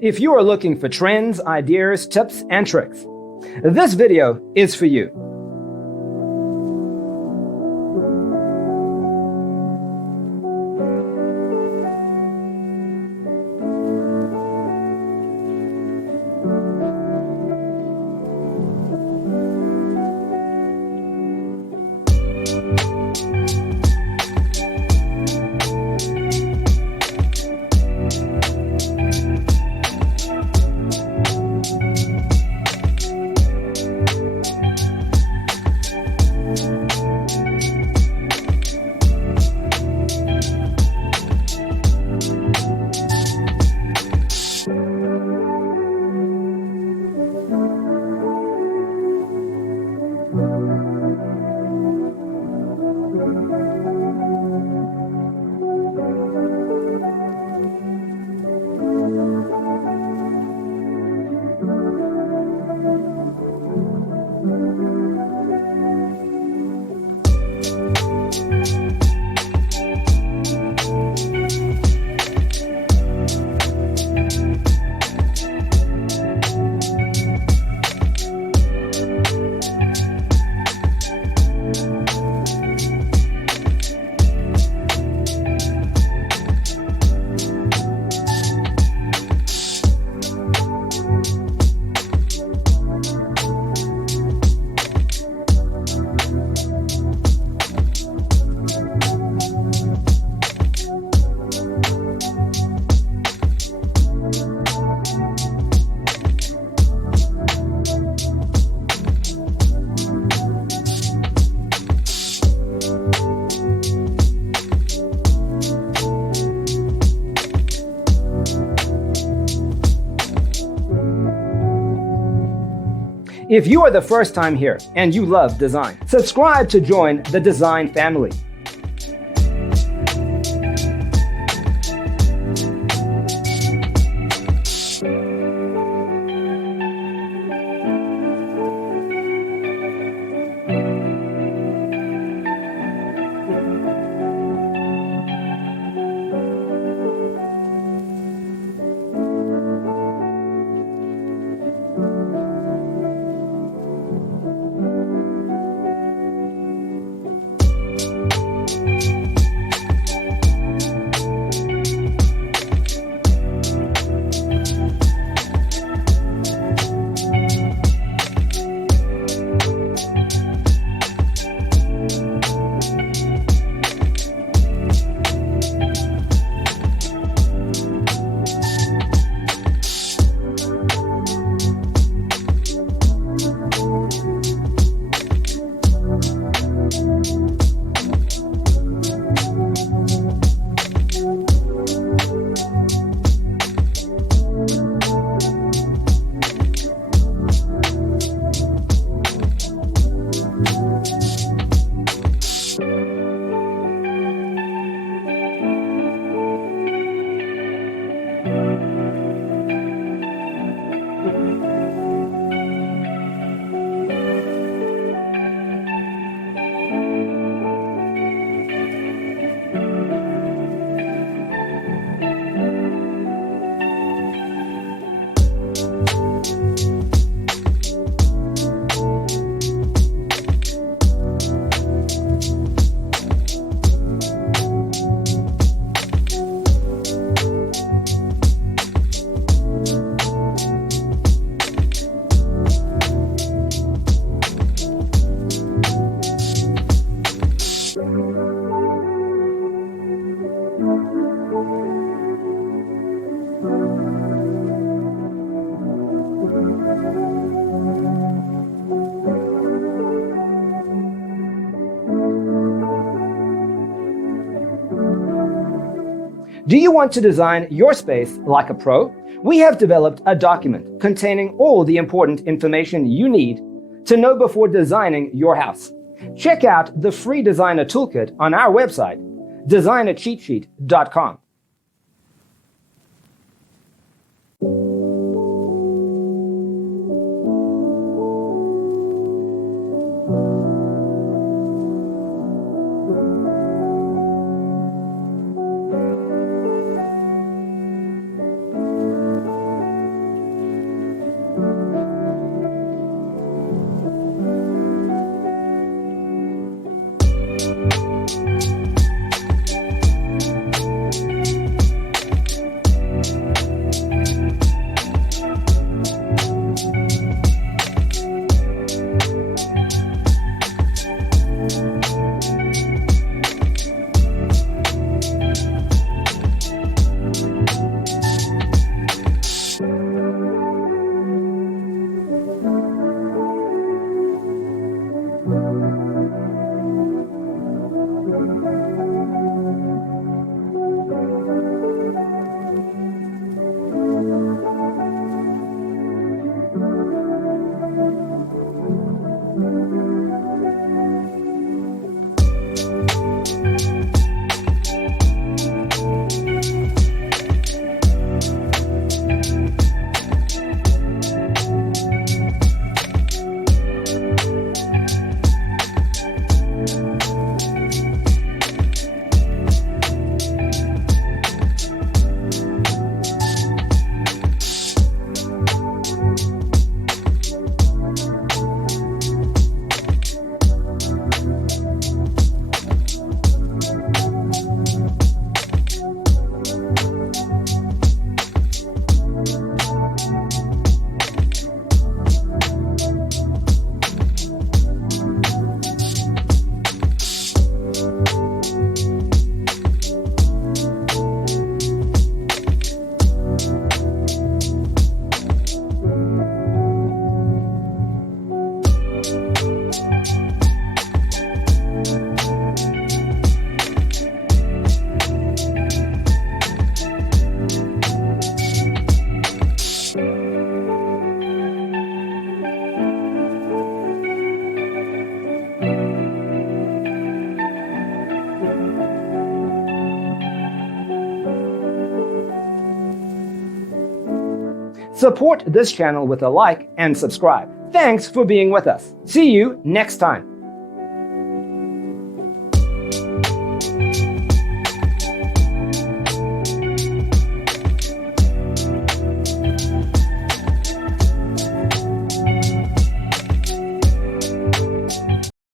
If you are looking for trends, ideas, tips, and tricks, this video is for you. If you are the first time here and you love design, subscribe to join the design family. Do you want to design your space like a pro? We have developed a document containing all the important information you need to know before designing your house. Check out the free designer toolkit on our website, designercheatsheet.com. Support this channel with a like and subscribe. Thanks for being with us. See you next time.